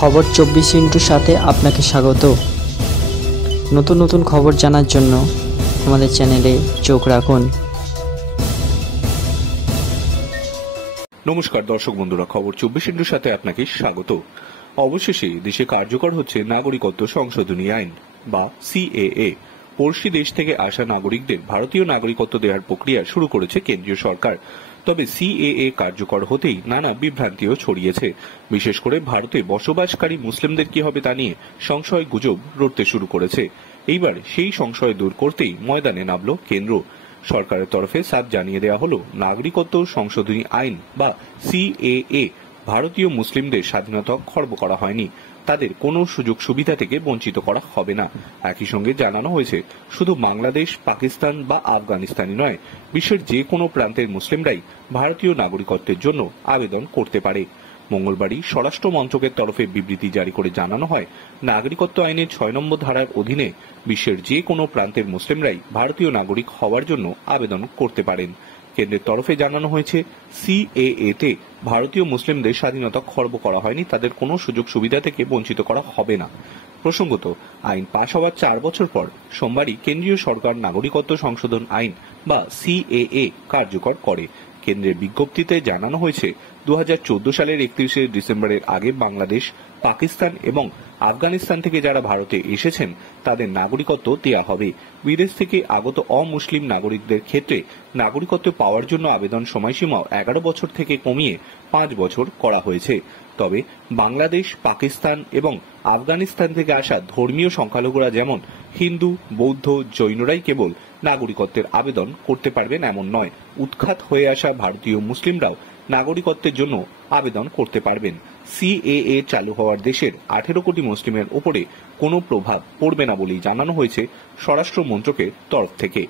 খবর 24 সাথে আপনাকে স্বাগত। নতুন নতুন খবর জানার জন্য আমাদের চ্যানেলে চোখ রাখুন। নমস্কার দর্শক বন্ধুরা, খবর 24 সাথে আপনাকে স্বাগত। অবশেষে দেশে কার্যকর হচ্ছে নাগরিকত্ব সংশোধনী আইন বা সিএএ। পড়শি দেশ থেকে আসা নাগরিকদের ভারতীয় নাগরিকত্ব দেওয়ার প্রক্রিয়া শুরু করেছে কেন্দ্রীয় সরকার। তবে সিএএ কার্যকর হতেই নানা বিভ্রান্তিও ছড়িয়েছে। বিশেষ করে ভারতে বসবাসকারী মুসলিমদের কি হবে তা নিয়ে সংশয় গুজব রটতে শুরু করেছে। এইবার সেই সংশয় দূর করতেই ময়দানে নামল কেন্দ্র। সরকারের তরফে সাফ জানিয়ে দেওয়া হলো, নাগরিকত্ব সংশোধনী আইন বা সিএএ ভারতীয় মুসলিমদের স্বাধীনতা খর্ব করা হয়নি, তাদের কোনো সুযোগ সুবিধা থেকে বঞ্চিত করা হবে না। একই সঙ্গে জানানো হয়েছে, শুধু বাংলাদেশ, পাকিস্তান বা আফগানিস্তানই নয়, বিশ্বের যে কোনো প্রান্তের মুসলিমরাই ভারতীয় নাগরিকত্বের জন্য আবেদন করতে পারে। মঙ্গলবারই স্বরাষ্ট্র মন্ত্রকের তরফে বিবৃতি জারি করে জানানো হয়, নাগরিকত্ব আইনের ৬ নম্বর ধারার অধীনে বিশ্বের যে কোনো প্রান্তের মুসলিমরাই ভারতীয় নাগরিক হওয়ার জন্য আবেদন করতে পারেন। কেন্দ্রের তরফে জানানো হয়েছে, সিএএ তে ভারতীয় মুসলিমদের স্বাধীনতা খর্ব করা হয়নি, তাদের কোনো সুযোগ সুবিধা থেকে বঞ্চিত করা হবে না। প্রসঙ্গত, আইন পাশ হওয়ার ৪ বছর পর সোমবারই কেন্দ্রীয় সরকার নাগরিকত্ব সংশোধন আইন বা সিএএ কার্যকর করে। কেন্দ্রের বিজ্ঞপ্তিতে জানানো হয়েছে, 2014 সালের 31শে ডিসেম্বরের আগে বাংলাদেশ, পাকিস্তান এবং আফগানিস্তান থেকে যারা ভারতে এসেছেন তাদের নাগরিকত্ব দেওয়া হবে। বিদেশ থেকে আগত অমুসলিম নাগরিকদের ক্ষেত্রে নাগরিকত্ব পাওয়ার জন্য আবেদন সময়সীমাও 11 বছর থেকে কমিয়ে 5 বছর করা হয়েছে। তবে বাংলাদেশ, পাকিস্তান এবং আফগানিস্তান থেকে আসা ধর্মীয় সংখ্যালঘুরা যেমন হিন্দু, বৌদ্ধ, জৈনরাই কেবল নাগরিকত্বের আবেদন করতে পারবেন এমন নয়, উৎখাত হয়ে আসা ভারতীয় মুসলিমরাও নাগরিকত্বের জন্য আবেদন করতে পারবেন। সিএএ চালু হওয়ার দেশের 18 কোটি মুসলিমের উপরে কোনো প্রভাব পড়বে না বলেই জানানো হয়েছে স্বরাষ্ট্র মন্ত্রকের তরফ থেকে।